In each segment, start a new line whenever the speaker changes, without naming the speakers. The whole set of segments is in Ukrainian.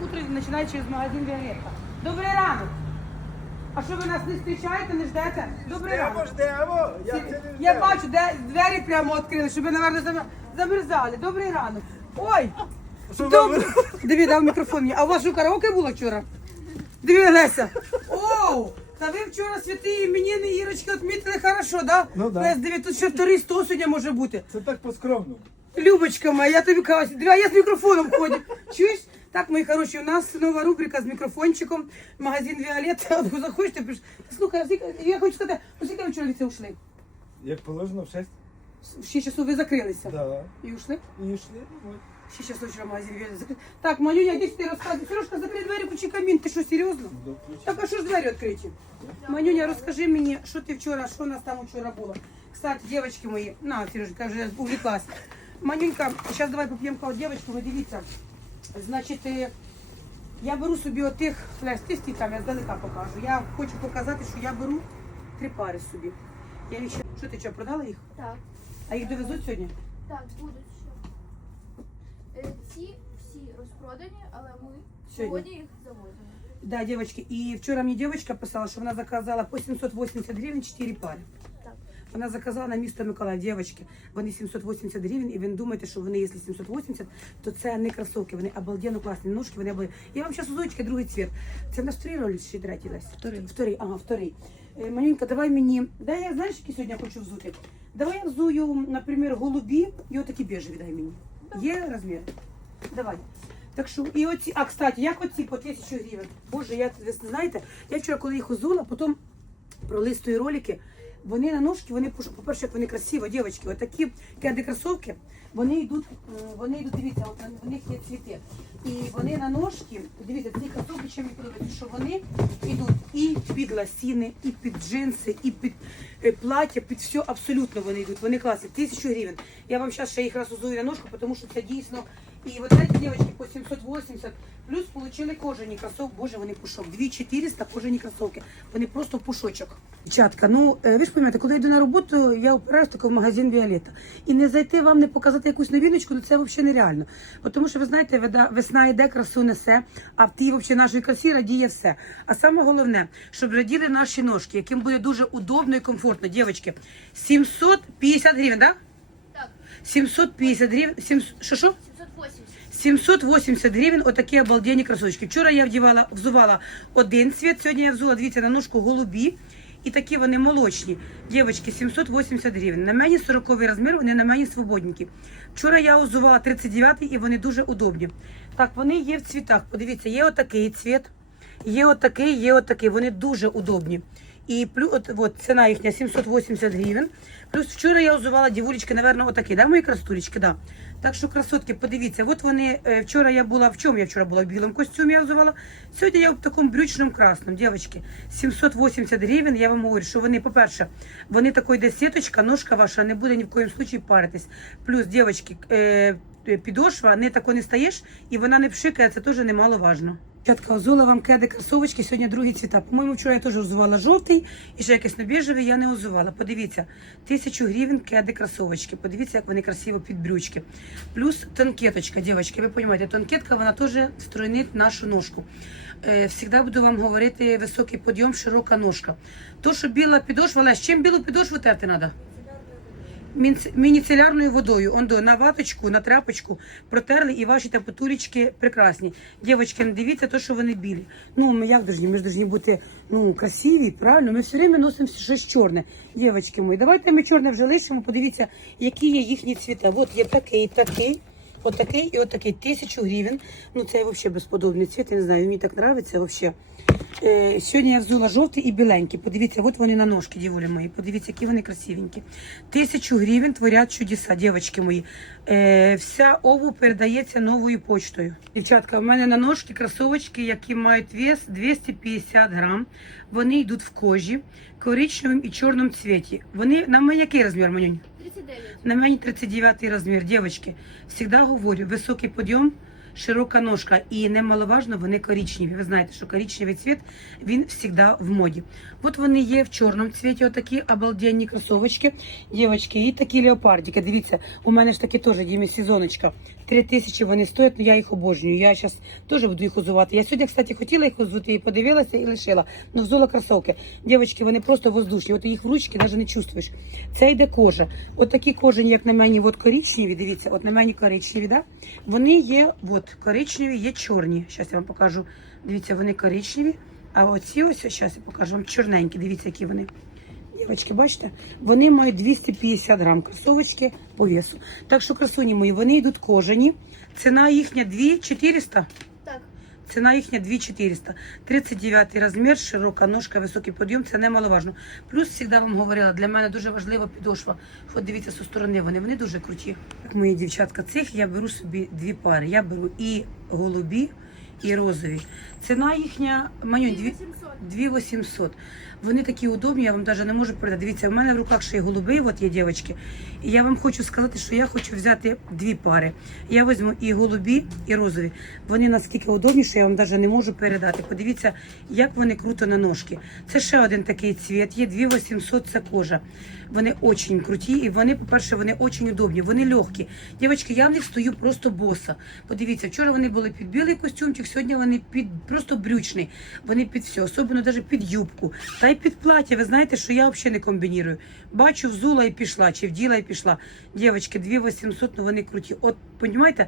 утро починає через магазин Віолетта. Добрий ранок. А що ви нас не зустрічаєте, не ждете? Добрий ранок.
Ждемо.
Я бачу, де двері прямо відкрили, щоб ви, напевно, замерзали. Добрий ранок. Ой! Диві, дав мікрофон мені. А у вас що, караоке було вчора? Диві, Леся. Оу! Та ви вчора святі іменини Ірочки відмітили хорошо, да?
Ну, да.
Лесь, диві, тут ще вторий 100 сьогодні може бути.
Це так по-скромному.
Любочка моя, я тобі кажу, диви, а я з мікрофоном ходю. Чуєш? Так, мої хороші, у нас нова рубрика з мікрофончиком. Магазин Віолетта. Захочете, пиш. Слухай, я хочу сказати, скільки ви вчора від цього ушли?
Як положено в 6.
В 6 часов ви закрилися.
Да.
І ушли?
І йшли. От.
6 часов вчора магазин Віолетта закрив. Так, Манюня, іди сюди розказуй. Сережка, закрий двері, включи камін. Ти що, серйозно? Так, а що ж двері відкриті? Манюня, розкажи мені, що ти вчора, що у нас там вчора було. Кстати, дівчатки мої, на, Сережка, вже увлеклась. Манюнька, зараз давай поп'ємо каву, дівчатки, ви дивіться. Значить, я беру собі отих, Лесь, ти стій там, я здалека покажу. Я хочу показати, що я беру 3 пари собі. Я їх ще... Що ти, що, продала їх?
Так,
А їх довезуть сьогодні?
так, будуть ще. Ці всі розпродані, але ми
Сьогодні?
сьогодні їх завозимо.
Да, девочки. І вчора мені дівчинка писала, що вона заказала по 780 гривень 4 пари.
Так.
Вона заказала на місто Миколаїв, дівчатки. Вони 780 гривень, і ви не думаєте, що вони, якщо 780, то це не кросовки, вони обалденно класні ножки, вони обалденно. Я вам зараз узочки, другий цвіт. Це в нас вторий ролик чи третій, Лесь? Вторий, ага, вторий. Манюнька, давай мені, дай я, знаєш, які сьогодні я хочу взути? Давай я взую, наприклад, голубі, і отакі бежеві дай мені. Є розмір? Давай. Так що, і оці, а, кстати, як оці по 1000 гривень? Боже, ви знаєте, я вчора, коли їх узула, потім пролистую ролики, вони на ножки, вони, по-перше, як вони красиво, дівчатки, отакі кеди-кросовки, вони йдуть, дивіться, от у них є цвіти. І вони на ножки, дивіться, ці кросовки, чим мені подобається, що вони йдуть і під лосіни, і під джинси, і під плаття, під все, абсолютно вони йдуть, вони класні, 1000 гривень. Я вам зараз ще їх раз узую на ножку, тому що це дійсно, і от ці дівчатки по 780, плюс отримали кожані кросовки, боже, вони пушок, 2400 кожані кросовки, вони просто пушочок. Дівчатка, ну, ви ж розумієте, коли я йду на роботу, я опираюсь таки в магазин Віолетта. І не зайти вам, не показати якусь новиночку, ну це взагалі нереально. Тому що, ви знаєте, весна йде, красу несе, а в тій взагалі нашій красі радіє все. А саме головне, щоб раділи наші ножки, яким буде дуже удобно і комфортно. Дівчатки, 750 гривень, так?
Так,
750 гривень, що?
780.
780 гривень, отакі обалденні кросовочки. Вчора я взувала один цвіт, сьогодні я взула, дивіться, на ножку голубі. І такі вони молочні. Дівчатки, 780 гривень. На мені 40-й розмір, вони на мені свободненькі. Вчора я взувала 39-й і вони дуже удобні. Так, вони є в цвітах. Подивіться, є отакий цвіт, є отакий. Вони дуже удобні. І плюс, от ціна їхня 780 гривень. Плюс вчора я взувала дівулечки, напевно, отакі, да, мої красотулечки, да. Так що, красотки, подивіться, от вони, вчора я була, в чому я вчора була? В білому костюмі я взувала. Сьогодні я в такому брючному красному, дівчатки, 780 гривень, я вам говорю, що вони, по-перше, вони такої, де сіточка, ножка ваша не буде ні в коїм случаї паритись. Плюс, дівчатки, підошва, не тако не стаєш, і вона не пшикає, це теж немаловажно. Дівчатка, озула вам кеди кросовочки, сьогодні другі цвіта. По-моєму, вчора я теж озувала жовтий і ще якийсь небіжевий, я не озувала. Подивіться, 1000 гривень кеди кросовочки. Подивіться, як вони красиво під брючки. Плюс тонкеточка, дівчатки, ви розумієте, тонкетка, вона теж стройнить нашу ножку. Всегда буду вам говорити, високий підйом, широка ножка. То, що біла підошва, але з чим білу підошву терти треба? Мініцелярною водою, на ваточку, на тряпочку протерли, і ваші тапотулечки прекрасні. Дівчатки, не дивіться те, що вони білі. Ну, ми як должні? Ми ж должні бути, красиві, правильно? Ми все время носимо щось чорне. Дівчатки мої, давайте ми чорне вже лишимо, подивіться, які є їхні цвіта. От є такий, отакий і отакий. 1000 гривень. Ну, це взагалі безподобний цвіт, я не знаю, мені так подобається взагалі. Сьогодні я взула жовтий і біленький. Подивіться, от вони на ножки, дівулі мої. Подивіться, які вони красивенькі. 1000 гривень творять чудеса, дівчатки мої. Вся обувь передається новою почтою. Дівчатка, в мене на ножки кросовочки, які мають вес 250 грам. Вони йдуть в кожі, коричневим і чорному цвіті. Вони, на мене який розмір, Манюнь?
39.
На мене 39 розмір, дівчатки. Всегда говорю, високий підйом, широка ножка і немаловажно, вони коричневі. Ви знаєте, що коричневий цвіт, він завжди в моді. От вони є в чорному цвіті, отакі обалденні кросовочки, дівчатки, і такі леопардики. Дивіться, у мене ж такі теж, Дімі, сезоночка. 3000 вони стоять, але я їх обожнюю. Я зараз теж буду їх узувати. Я сьогодні, кстати, хотіла їх узути і подивилася і лишила. Ну, взула кросовки. Дівчатки, вони просто воздушні. От їх в ручки навіть не чувствуєш. Це йде кожа. От такі кожані, як на мені, от коричневі, дивіться, от на мені коричневі, да? Вони є, от коричневі, є чорні. Зараз я вам покажу. Дивіться, вони коричневі. А оці ось, зараз я покажу вам чорненькі. Дивіться, які вони. Дівчатки, бачите? Вони мають 250 грам кросовочки по весу. Так що, красуні мої, вони йдуть кожані. Ціна їхня 2400.
Так.
Ціна їхня 2400. 39 розмір, широка ножка, високий підйом, це немаловажно. Плюс, завжди вам говорила, для мене дуже важлива підошва. От дивіться, зі сторони вони дуже круті. Як мої дівчатка, цих я беру собі дві пари. Я беру і голубі, і розові. Ціна їхня, Манюнь, 2800. Вони такі удобні, я вам навіть не можу передати. Дивіться, в мене в руках ще й голубий, от є дівчатки. І я вам хочу сказати, що я хочу взяти дві пари. Я візьму і голубі, і розові. Вони наскільки удобні, що я вам навіть не можу передати. Подивіться, як вони круто на ножки. Це ще один такий цвіт, є 2800, це кожа. Вони дуже круті і вони, по-перше, вони дуже удобні, вони легкі. Дівчатки, я в них стою просто боса. Подивіться, вчора вони були під білий костюмчик, сьогодні вони під просто брючний. Вони під все, особливо навіть під юбку. Та й під плаття, ви знаєте, що я взагалі не комбінірую. Бачу, взула і пішла, чи вділа і пішла. Дівчатки, 2800, ну вони круті. От, розумієте,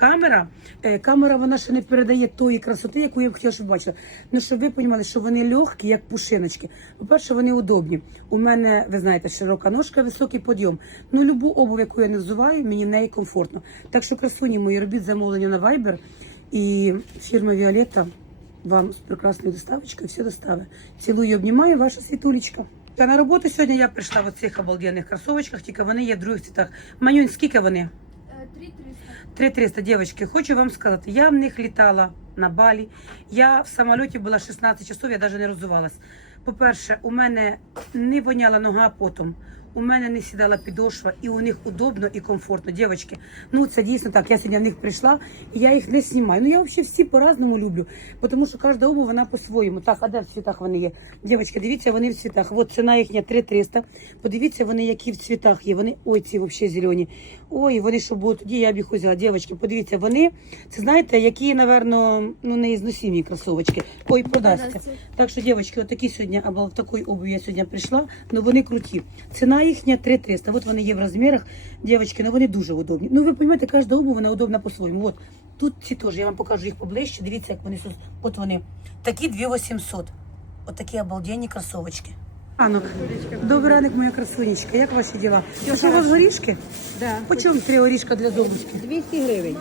камера, вона ще не передає тої красоти, яку я б хотіла, щоб бачила. Ну, щоб ви розуміли, що вони легкі, як пушиночки. По-перше, вони удобні. У мене, ви знаєте, широка ножка, високий підйом. Ну, любу обув, яку я не взуваю, мені в неї комфортно. Так що, красуні мої, робіть замовлення на Viber. І фірма Віолетта вам з прекрасною доставочкою все доставить. Цілую і обнімаю, ваша Світулечка. Та на роботу сьогодні я прийшла в цих обалденних кросовочках, тільки вони є в других цвітах. Манюнь, скільки вони?
3300.
3300, дівчатки, хочу вам сказати, я в них літала на Балі, я в самоліті була 16 часов, я навіть не роззувалась. По-перше, у мене не воняла нога потом, у мене не сідала підошва, і у них удобно і комфортно, дівчатки. Ну, це дійсно так, я сьогодні в них прийшла, і я їх не знімаю. Ну, я взагалі всі по-разному люблю, тому що кожна обув, вона по-своєму. Так, а де в цвітах вони є? Дівчатки, дивіться, вони в цвітах. От ціна їхня 3300. Подивіться, вони які в цвітах є. Вони, ой, ці взагалі зелені. Ой, вони що будуть, тоді я б їх взяла. Дівчатки, подивіться, вони, це знаєте, які, напевно, ну, неізносимі кросовочки. Ой, продасться. Так що, дівчатки, отакі сьогодні, або в такій обуві я сьогодні прийшла, ну вони круті. Ціна їхня 3300. От вони є в розмірах, дівчатки, ну вони дуже удобні. Ну, ви розумієте, кожна обув, вона удобна по-своєму. От, тут ці теж, я вам покажу їх поближче, дивіться, як вони, от вони, такі 2800. От такі обалденні кросовочки. Ранок. Добрий ранок, моя красунечка. Як ваші діла? А що у вас горішки?
Да.
Почому 3 горішка для добочки?
200 гривень.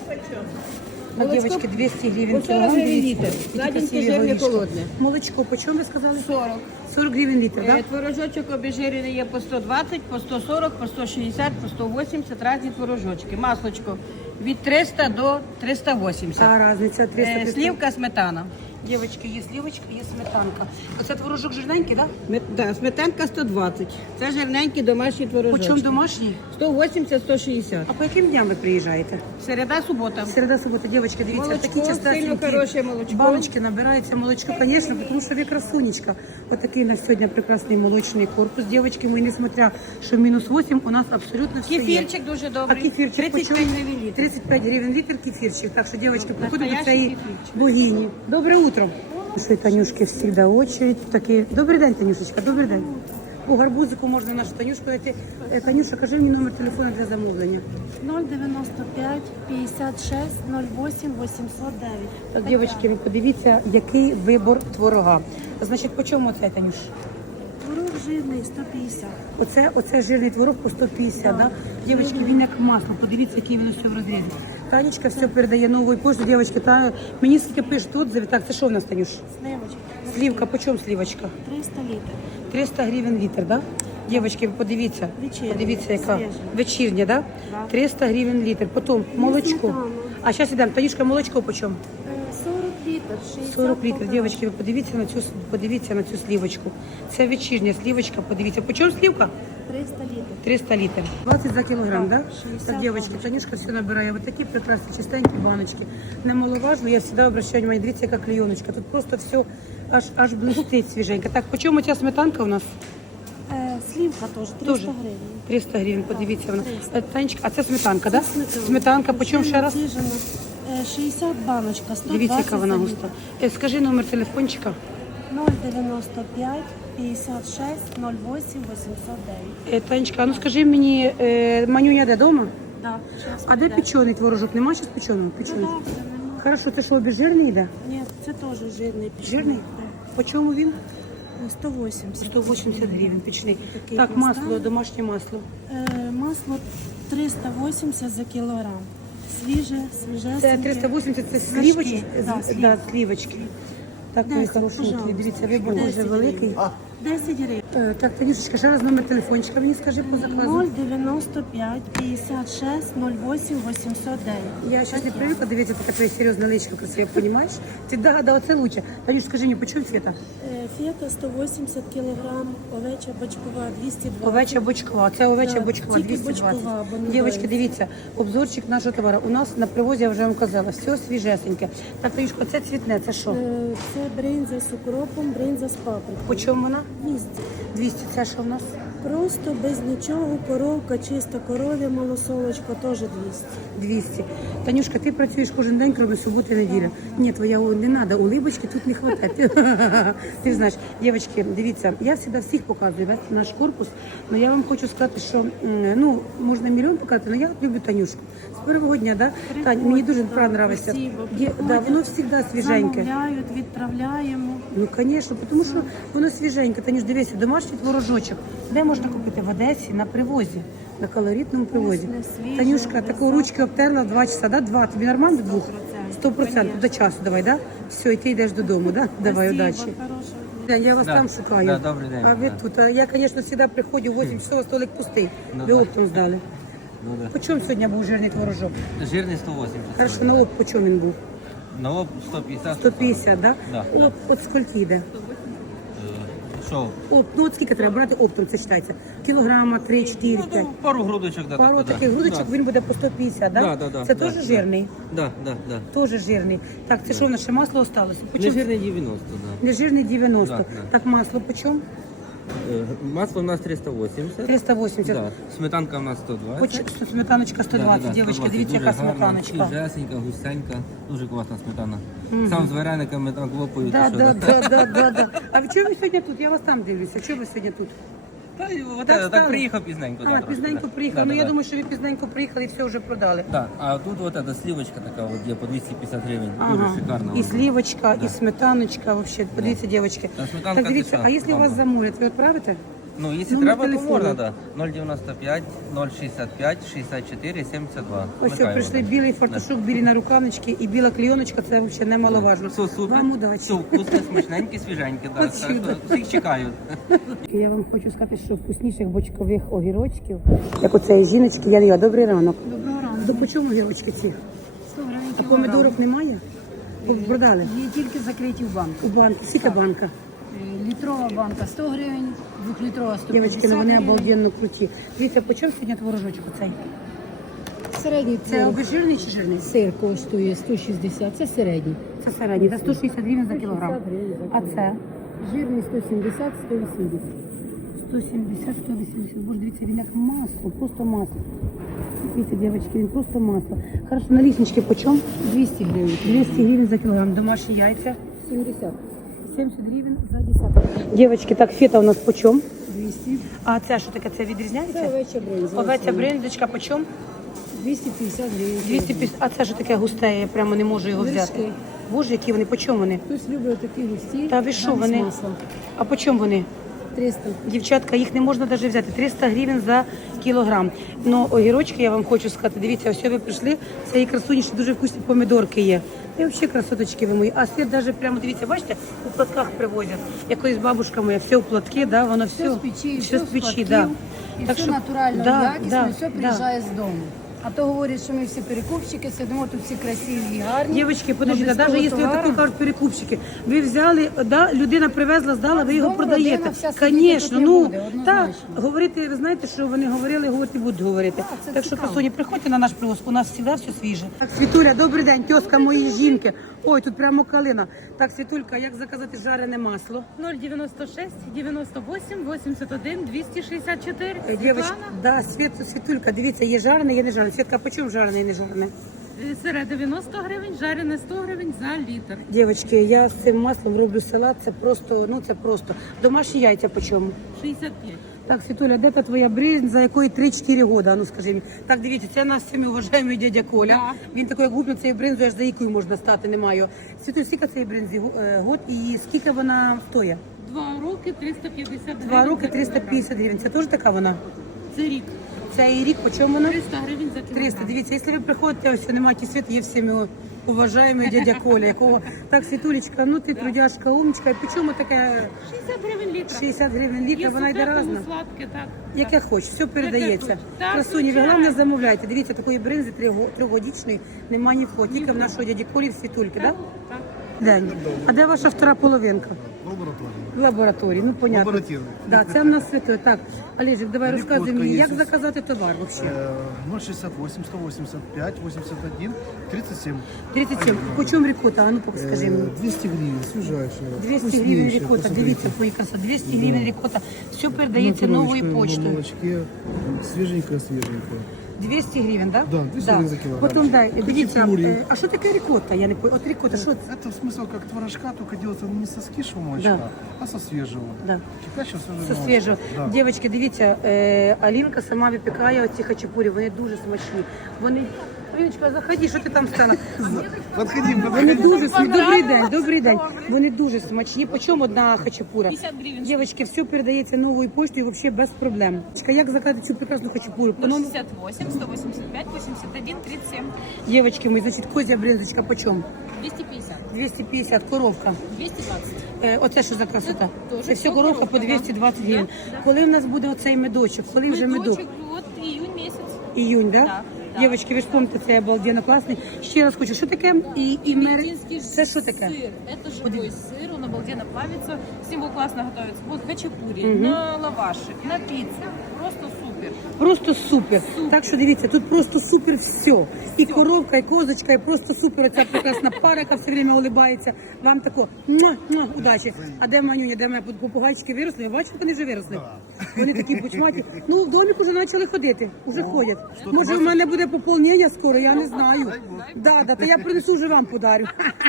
На дівчатки 200 гривень
По 40 гривень літр. Сладеньке, жирне, холодне.
Молочко, по чому ви сказали?
40.
40 гривень літр, так?
Творожочок обезжирений є по 120, по 140, по 160, по 180, різні творожочки. Маслочко від 300 до 380.
А різниця 300?
Слівка, сметана.
Дівчатки, є слівочка, є сметанка. Оце творожок жирненький, так?
Да, сметанка 120. Це жирненький домашній творожочок.
По чому домашній?
180, 160.
А по яким дням ви приїжджаєте?
Середа, субота.
Середа, субота, дівчатки, дивіться,
Молочко,
такі
сильно
частенькі
хороше молочко.
баночки набирається молочко, звісно, тому що ви красунечка. Отакий у нас сьогодні прекрасний молочний корпус, дівчатки, ми, несмотря, що мінус 8, у нас абсолютно все є.
Кефірчик дуже
А
добрий.
кефірчик
35
почем?
гривень літр.
35 гривень літр кефірчик. Так що, дівчатки, приходять до
Настоящий
цієї
кефірчик.
богині. Добре утро. Що Танюшки завжди очередь. Такі. Добрий день, Танюшечка, добрий день. У гарбузику можна нашу Танюшку знайти. Танюша, кажи мені номер телефону для замовлення.
095 56 08 809.
Так, дівчатки, ви подивіться, який вибор творога. Значить, по чому це, Танюш?
Творог жирний 150.
Оце жирний творог по 150, да? Дівчатки, він як масло, подивіться, який він все в розрізі. Танечка все передає новою поштою, дівчатки, мені скільки пишуть отзиви. Так, це що в нас, Танюш?
Сливочка.
Слівка, по чому слівочка?
300 літрів.
300 гривень літр, да? Дівчатки, подивіться,
Вечірня,
подивіться, яка
свіжа.
вечірня, да? 300 гривень літр. Потім молочко.
сметана.
А зараз йдемо, Танюшка, молочко по чому?
40 літрів, 60
40 літрів,
полтора.
дівчатки, ви подивіться на цю слівочку. Це вечірня слівочка, подивіться. По чому слівка?
300 літрів.
300 літрів. 20 за кілограм,
Так,
да?
60
Так, дівчатки,
баночок.
Танюшка все набирає. Ось такі прекрасні, чистенькі баночки. Немаловажно, я завжди обращаю внимание, дивіться, яка клейоночка. Тут просто все аж блистить свіженько. Так, по чому ця сметанка у нас?
Слівка теж 300
Тоже
гривень.
300 гривень, подивіться вона.
300.
Танечка, а це сметанка, так?
Це
Да? Сметанка, по чому ще раз?
Ціжена. 60 баночка, 120
Дивіться, яка вона
за
густа. Скажи номер телефончика.
літр. 095 56 08 809.
Танечка, а ну скажи мені, Манюня де дома?
Так, щас
А де
буде.
печений творожок? Нема зараз печеного? Печений.
Ну, да, вже нема.
Хорошо, це що, обезжирений йде?
Ні, це теж жирний пішов.
Жирний? По чому він?
180.
180 гривень печний.
Такий
Так,
кристал.
масло, домашнє масло.
Масло 380 за кілограм. Свіже, свіжесеньке.
Це 380, це
Вершки,
слівочки?
да,
Да, слівочки. Так, мої
10,
хорошенькі,
пожалуйста.
дивіться, вибір дуже
10
великий.
10 гривень.
Так, Танюшечка, ще раз номер телефончика мені скажи по заказу.
095 56 08 809.
Я сейчас не привыкла, дивіться, така твоя серйозна личка красива, понимаешь? Ти да, оце лучше. Танюш, скажи мені, по чому фета?
Фета 180 кілограм, овеча бочкова 220.
Овеча бочкова, це овеча
Да,
бочкова
тільки
220.
бочкова, бо не
Дівчатки,
вариться.
дивіться, обзорчик нашого товару. У нас на привозі, я вже вам казала, все свіжесеньке. Так, Танюшка, це цвітне, це що?
Це бринза з укропом, бринза з паприкою.
По чому вона?
200.
200, це що в нас?
Просто без нічого, коровка, чиста коров'я, малосолочка, теж 200.
200. Танюшка, ти працюєш кожен день, крім суботи і неділі. Ні, твоя не треба, улибочки тут не вистачає. Ти знаєш, дівчатки, дивіться, я завжди всіх показую, весь наш корпус, але я вам хочу сказати, що, ну, можна мільйон показати, але я люблю Танюшку. З першого дня, да? Тань, мені дуже подобається. Да, воно завжди свіженьке.
Замовляють, відправляємо.
Ну, звісно, тому що воно свіженьке. Танюш, дивися, домашній творожочок. Де можна купити? В Одесі, на привозі, на колоритному привозі.
Вкусне, свіже,
Танюшка, таку ручки обтерла 2 часа, да? 2. Тобі нормально до 2? 100%. До часу давай, да? Все, і ти йдеш додому, да? Давай,
Спасибо,
удачі.
хорошого дня.
Да, я вас
Да.
там шукаю.
Да, добрий день.
А ви
Да.
тут. А я, звісно, завжди приходжу, 8 часов, а столик пустий.
Ну,
Ви
да.
оптом здали.
Ну, да.
По чому сьогодні був жирний творожок?
Жирний 180.
Хорошо, на опт по чому він був?
На лоб 150.
150, да?
Да,
Опт, от скільки йде?
Що?
Опт, ну от скільки треба брати оптом, це вважається? Кілограма, 3, 4, 5.
Ну, пару грудочок. Да,
Пару
да,
таких грудочок,
да.
він буде по 150, да?
Да, да, да,
Це
да,
теж
да.
жирний?
Да, да, да.
Теж жирний. Так, це що в нас ще масло осталося? По чому?
Нежирний 90, да.
Нежирний 90.
Да, да.
Так, масло по чому?
Масло у нас 380.
380.
Да. Сметанка у нас
По
120.
чому? Сметаночка 120.
Да, да,
Дівчатки,
120.
дивіться,
Дуже
яка
гарна,
сметаночка.
свіжесенька, густенька. Дуже класна сметана. Сам з варениками так лопаю.
Да,
то
да,
що,
да. А ви чого ви сьогодні тут? Я вас там дивлюся. Чого ви сьогодні тут?
Та, й от,
Так
так
стало?
приїхав пізненько.
А,
да, трошки,
пізненько
да.
приїхали.
Да,
Ну,
да,
я
да.
думаю, що ви пізненько приїхали і все вже продали.
Да. А тут вот эта сливочка така от є по 250 гривень. Дуже
Ага.
шикарна.
І
вона.
сливочка, і сметаночка, вообще. Подивіться, дівчатки.
Та сметанка
Так, дивіться,
дешева,
а якщо вас
ладно.
замовлять, ви відправите?
Ну, якщо
Номер
треба, то
телефону.
можна, да. 095 065 64 72.
Ось що, прийшли білий фартушок, білі нарукавнички і біла клейоночка, це взагалі немаловажно.
Все супер.
Вам удачі.
Все вкусне, смачненьке, свіженьке. Да.
От
Так
чудо.
що всіх чекають.
Я вам хочу сказати, що вкусніших бочкових огірочків, як оцеї жіночки, я не їла. Добрий ранок.
Доброго ранку.
До по чому огірочки ці?
100 гривень
А помидорів немає? Продали?
Є тільки закриті в банку.
У банку. Скільки банка?
Літрова банка 100 гривень, 2-літрова 150
Дівчатки, ну вони
гривень.
обалденно круті. Дивіться, по чому сьогодні творожочок оцей?
Середній
Це
творог.
обезжирений чи жирний?
Сир коштує 160, це середній.
Це середній, за 160 гривень за кілограм.
160 гривень за
А
кілограм.
це?
Жирний 170, 180.
170, 180. Боже, дивіться, він як масло, просто масло. Дивіться, дівчатки, він просто масло. Хорошо, наліснички по чому?
200 гривень.
200 гривень за кілограм. Домашні яйця.
70.
70 гривень за десяток. Дівчатки, так, фета у нас по чому?
200.
А це що таке? Це
Це
відрізняється?
овеча бринза.
Овеця бринзочка по чому?
250 гривень.
250. А це що таке густе? Я прямо не можу його взяти.
Вершки.
Боже, які вони, по чому вони?
Хтось любить такі густі.
Та ви що,
замість
вони?
масла.
А по чому вони?
300.
Дівчатка, їх не можна навіть взяти. 300 гривень за кілограм. Ну, огірочки, я вам хочу сказати, дивіться, ось ви прийшли, це і красуні, що дуже вкусні помідорки є. І взагалі красоточки ви мої. А світ навіть прямо, дивіться, бачите, у платках привозять. Якоюсь бабушка моя, все у платки, да, воно все,
Все з печі,
все з печі,
платків,
да.
і
Так
все
що-
натурально,
да,
якісно,
да,
і все
да.
приїжджає з дому. А то говорять, що ми всі перекупщики, сидимо тут всі красиві і гарні.
Дівчатки, подождіть,
без
навіть
того
якщо
товару.
таку кажуть перекупщики, ви взяли, да, людина привезла, здала, ви його
Дома
продаєте.
родина вся сидіти
Звісно,
тут не
ну
буде,
так,
однозначно.
говорити, ви знаєте, що вони говорили, говорити будуть говорити.
Так, це
Так що,
цікаво.
красуні, приходьте на наш привоз, у нас завжди все свіже. Так, Світуля, добрий день, тьоска моєї жінки. Ой, тут прямо калина. Так, Світулька, як заказати жарене масло?
096 98 81 264.
Дівчатка, да, Світулька, дивіться, є жарене, є не жарене. Світка, по чому жарене і не жарене?
Сире 90 гривень, жарене 100 гривень за літр.
Дівчатки, я з цим маслом роблю салат, це просто, ну це просто. Домашні яйця по чому?
65.
Так, Світуля, де та твоя бринь, за якої 3-4 роки, а ну скажи мені. Так, дивіться, це наш всіми уважаємий дядя Коля. Він такий, як губнув цією бринзою, аж за якою можна стати, немає. Світуль, скільки цієї бринзі год і скільки вона стоїть?
2 роки 350 гривень.
2 роки 350 гривень. Це теж така вона?
Це рік.
Це і рік, по чому вона?
300 гривень за кілограм.
300. Дивіться, якщо ви приходите, ось немає ті світ, є всіми уважаємий дядя Коля, якого... Так, Світулечка, ну ти трудяшка, умничка, і по чому таке?
60 гривень літр.
60 гривень літра,
Є
вона йде
сухе,
разна.
тому сладке, так.
Яке хоч, все передається.
хоч. Так,
Красуні, ви
звичайно.
головне замовляйте. Дивіться, такої бринзи трьохгодічної нема ні в кого, тільки в нашого дяді Колі в Світульки, так?
Так.
День. А де ваша втора половинка? В лабораторії, ну понятно.
Лаборативний.
Да, це в нас святе. Так, Олежик, давай
Рікотка
розказуй мені,
є.
як заказати товар взагалі?
068 185 81 37.
37. По чому рікота? А ну поки скажи мені.
200 гривен, свежайшая.
200 гривень рікота, дивіться, твої краса, 200 гривень рікота. Все передається новою
На
почтою.
молочке, свеженькая.
200 гривень, так?
Да, 200 гривень за кілограм.
Потім, дай, дивіться,
Хачапурі.
а що таке рікота? Я не пойму. От рікота, що це?
Это смысл как творожка, только делается не со скисшего молочка,
Да.
а со свежего.
Да.
Кипящего свежего
Це
молочка.
свіжо.
Да.
Дівчатки, дивіться, Алінка сама випікає оці хачапурі, вони дуже смачні. Вони... Аліночка, заходи, що ти там стала?
Подходи,
Вони дуже смачні. Добрий день, добрий день. Вони дуже смачні. По чому одна хачапура?
50 гривень.
Дівчатки, все передається новою поштою, взагалі без проблем. Як заказати цю прекрасну хачапуру? По номеру?
68 185 81 37.
Дівчатки мої, значить, козя бринзочка по чому?
250.
250, коровка.
220.
Оце що за красота?
Тоже
Це все
все
коровка по
коровка, да.
220 гривень. Коли в нас буде оцей медочок? Коли вже медок?
Медочек, вот июнь месяц.
Іюнь, да?
Да, да.
Дівчатки, ви ж пам'ятаєте, це обалденно класний. Ще раз хочу, що таке? І
Мединский
Це що таке?
сыр. Это живой сыр, он обалденно плавится. С него классно готовится. Вот хачапури, на лаваши, на пиццу. Просто супер.
Просто супер. Так що дивіться, тут просто супер все. І коровка, і козочка, і просто супер. Ця прекрасна пара, яка все время улибається. Вам тако, удачі. А де Манюня, де моя попугайчики виросли? Ви бачите, вони вже виросли? Вони такі почматі. Ну, в домик вже почали ходити, вже ходять. Може, в мене буде поповнення скоро, я не знаю. Да, то я принесу вже вам подарю.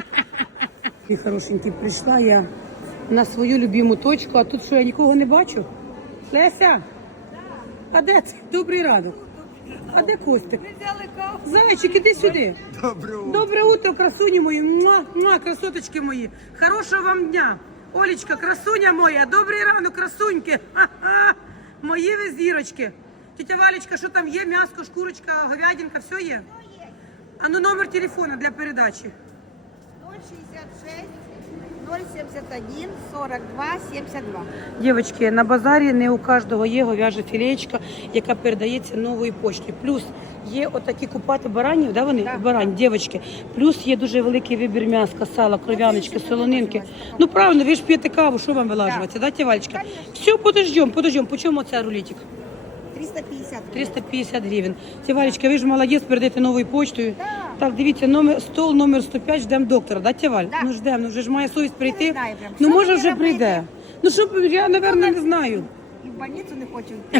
І хорошенький, прийшла я на свою любиму точку, а тут що, я нікого не бачу? Леся? А де ти? Добрий ранок. А де Костик? Зайчик, іди сюди. Добре утро, красуні мої. Муа, красоточки мої. Хорошого вам дня. Олечка, красуня моя. Добрий ранок, красуньки. Ха-ха. Мої ви зірочки. Тетя Валечка, що там є? М'яско, шкурочка, говядинка, все є? А ну номер телефона для передачі.
066 071 42 72.
Дівчатки, на базарі не у кожного є говяжа філеєчка, яка передається новою поштою. Плюс є отакі купати баранів, да вони? Барань, дівчатки. Плюс є дуже великий вибір м'яска, сала, кров'яночки, солонинки. Ну правильно, ви ж п'єте каву, що вам вилажуватися, да, Тівалечка? Все, подождем. По чому оця рулетик?
350.
350 гривень. Тівалечка, ви ж молодець, передаєте новою почтою. Так, дивіться, стол номер 105, ждемо доктора, да, Тіваль? Ну ждемо, ну вже ж має совість прийти.
не знаю прям.
Ну
Що
може
мені
вже
робити?
прийде. Ну що, я, напевно, не знаю.
І в больницю не хочу йти.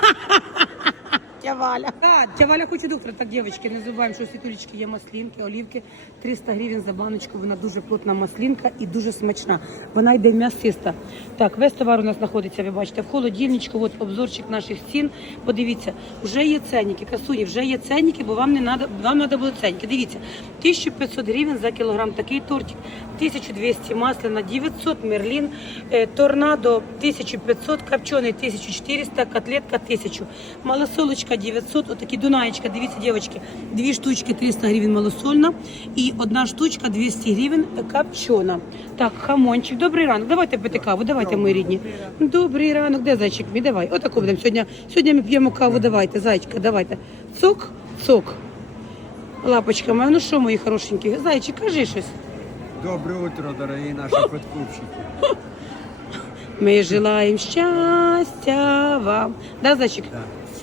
Тя Валя. Так, тя Валя хоче доктора. Так, дівчатки, не забуваємо, що у Світулечки є маслінки, олівки. 300 гривень за баночку. Вона дуже плотна маслінка і дуже смачна. Вона йде м'ясиста. Так, весь товар у нас знаходиться, ви бачите, в холодильничку. От обзорчик наших цін. Подивіться, вже є ценники, красуні, вже є ценники, бо вам треба було ценники. Дивіться, 1500 гривень за кілограм такий тортик, 1200 масляна, 900 мерлін, торнадо 1500, копчений 1400, котлетка 1000, малосолочка 900, отакі дунаєчка, дивіться, дівчатки, 2 штучки 300 гривень малосольна і 1 штучка 200 гривень копчена. Так, хамончик, добрий ранок, давайте пити каву, давайте, мої рідні. Добрий ранок, де зайчик мій, давай, отако будемо сьогодні ми п'ємо каву, давайте, зайчика, давайте. Цок, цок. Лапочка моя, ну що, мої хорошенькі, зайчик, кажи щось.
Доброе утро, дорогие наши подкупщики.
Ми желаємо щастя вам. Да, зайчик?
Да.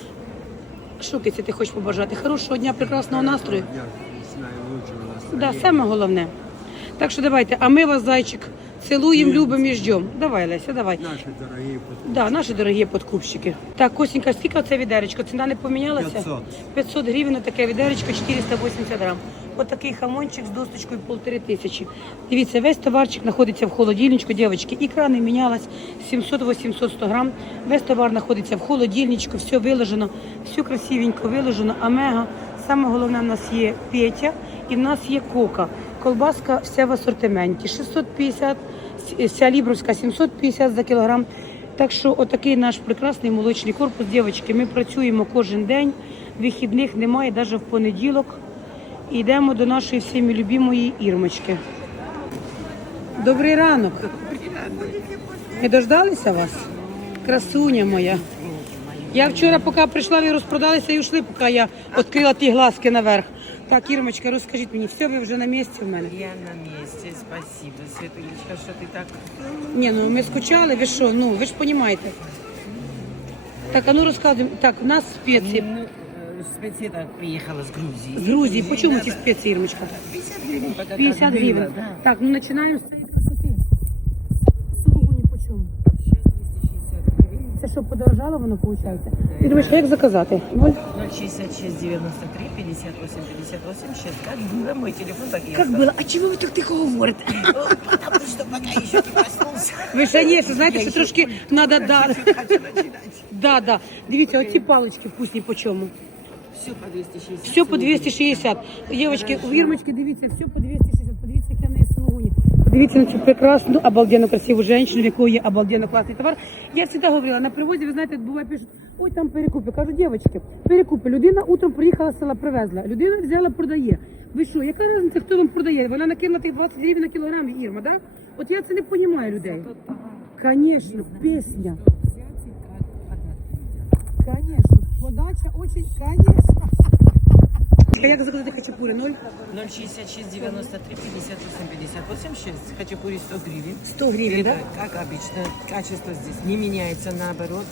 Що, Киця, ти хочеш побажати? Хорошого дня, прекрасного настрою.
Я знаю лучшего
Да,
настроения.
саме головне. Так що давайте, а ми вас, зайчик, цілуємо, любимо і ждемо. Давай, Леся, давай.
Наші дорогі подкупщики.
Да, наші дорогі подкупщики. Так, Костенька, скільки оце відеречко? Ціна не помінялася?
500.
500 гривень, таке відеречко, 480 грам. Отакий хамончик з досточкою 1500. Дивіться, весь товарчик знаходиться в холодильничку, дівчатки. Ікра не мінялась, 700, 800, 100 грам. Весь товар знаходиться в холодильничку, все виложено, все красивенько виложено. Омега. Саме головне, в нас є Петя і в нас є Кока. Колбаска вся в асортименті. 650, вся лібровська 750 за кілограм. Так що отакий наш прекрасний молочний корпус. Дівчатки, ми працюємо кожен день, вихідних немає, навіть в понеділок. І йдемо до нашої всіми любимої Ірмочки. Добрий ранок. Не дождалися вас? Красуня моя. Я вчора, поки прийшла, ви розпродалися і ушли, поки я відкрила ті глазки наверх. Так, Ірмочка, розкажіть мені, все, ви вже на місці в мене?
Я на месте, спасибо, Светулечка, что ты так...
Ні, ну ми скучали, ви що, ну ви ж розумієте. Так, а ну розказуємо. Так, у нас спеції.
Ну, специя так приехала с Грузии.
З Грузії, по чому ці спеції, Ірмочка?
50 гривен, пока
50
так было,
гривень.
да.
Так, ну починаємо з цієї красоти. Сулугуні по чому?
Сейчас 260 гривен.
Це що, подорожало воно, виходить? Ірмочка, як заказати?
066 93 58 58 6. Как было мой телефон, так и
Як було? А чому ви так тихо говорите?
Потому что пока еще не проснулся.
Ви ще ні, що знаєте, що трошки треба дати. Да, да. Дивіться, оці палички вкусні по чому?
Все по 260.
Все по 260. Дівчатки, у Вірмочки, дивіться, все по 260. Подивіться, яке в неї сулугуні. Дивіться на цю прекрасну, обалденно красиву жінку, в якої є обалденно класний товар. Я завжди говорила, на привозі, ви знаєте, буває пишуть, ой, там перекупи. Кажу, дівчатки, перекупи. Людина утром приїхала з села, привезла. Людина взяла, продає. Ви що, яка різниця, хто вам продає? Вона накинула тих 20 гривень на кілограм, Ірма, да? От я це не розумію людей. Звісно, пісня. Конечно, подача очень, конечно. Як заказати хачапурі?
066 93 58 58 6. Хачапури 100 гривен.
100 гривен,
Это,
да?
как обычно, качество здесь не меняется, наоборот,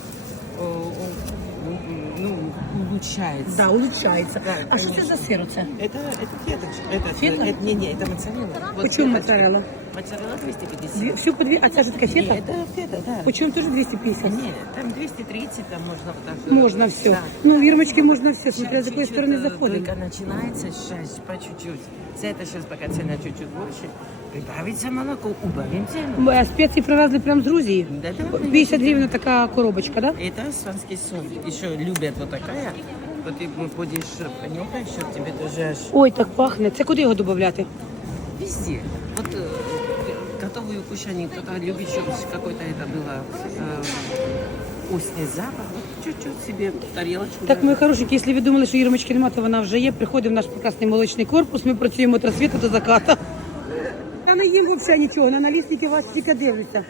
ну, улучшается.
Да, улучшається.
Да,
А що це
конечно.
за сир оце?
Это феточка. Это,
Фета?
не, это моцарелла. Вот
Почему
феточка.
моцарелла?
Моцарелла 250.
Все по дві, а це ж таке
Не,
фета?
это фета, да.
Почему теж 250?
Нет, там 230, там можно вот так.
Можна все.
Да.
Ну, Вірмочки можна все, смотря з якої
Чуть-чуть,
сторони заходимо.
Только начинается сейчас по чуть-чуть. Это сейчас пока цена чуть-чуть больше. Прибавится молоко, убавим цену.
А спеції привезли прямо з Грузії.
Да-да.
50 гривень така коробочка, да?
Это сванский сон. Еще любят вот такая. Вот ты будешь понюхать, чтобы тебе тоже аж
Ой, так пахне. Це куди його додати?
везде. Вот готовые кушания, кто-то любит, чтобы какой-то это было вкусный запах. Вот чуть-чуть себе в тарелочку.
Так, мої хорошенькі, якщо ви думали, що Ірмочки немає, то вона вже є. Приходить в наш прекрасний молочний корпус, ми працюємо від розсвіту до заката. Я не їм взагалі нічого, на налісники вас тільки дивляться.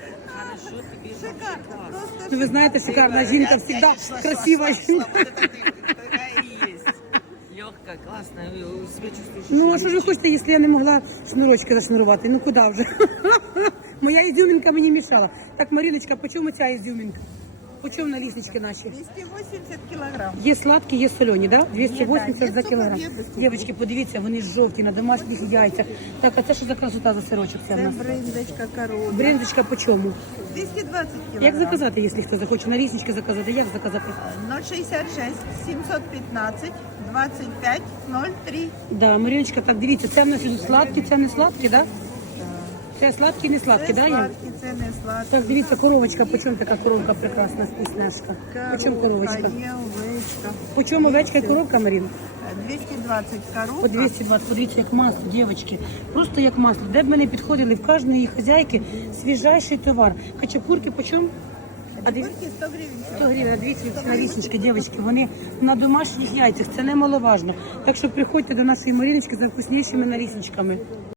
Ну, ви знаєте, шикарна жінка, завжди красива жінка.
Легкая, классная, себя чувствуешь.
Ну, а що ж ви хочете, якщо я не могла шнурочки зашнурувати? Ну, куди вже? Моя ізюмінка мені мішала. Так, Маріночка, по чому ця ізюмінка? По чому наліснички наші?
280 килограмм.
Є сладкі, є солені, да? 280
Є,
за кілограм.
є без цукру.
Дівчатки, подивіться, вони жовті, на домашніх яйцях. Так, а це що за красота за сирочок? Це в
Це
нас?
брендочка корова.
Брендочка по чому?
220 килограмм.
Як заказати, якщо хто захоче наліснички заказати? Як заказати?
066 715 25 03.
Да, Маріночка, так, дивіться, це в нас ідуть сладкі, це не сладкі, да? Це сладкі, не сладкі,
Це
да? Ян?
сладкі, це не сладкі.
Так, дивіться, коровочка, по чому така коровка прекрасна, вкусняшка? По чому коровочка?
Є овечка.
По чому овечка і коровка, Марін?
220 коровка.
По 220, подивіться, як масло, дівчатки. Просто як масло. Де б ми не підходили, в кожної хазяйки свіжайший товар. Хачапурки по чому? А
Курки 100 гривень.
100 гривень, дивіться, ці наліснички, дівчатки, вони на домашніх яйцях, це немаловажно. Так що приходьте до нашої Маріночки за вкуснішими налісничками.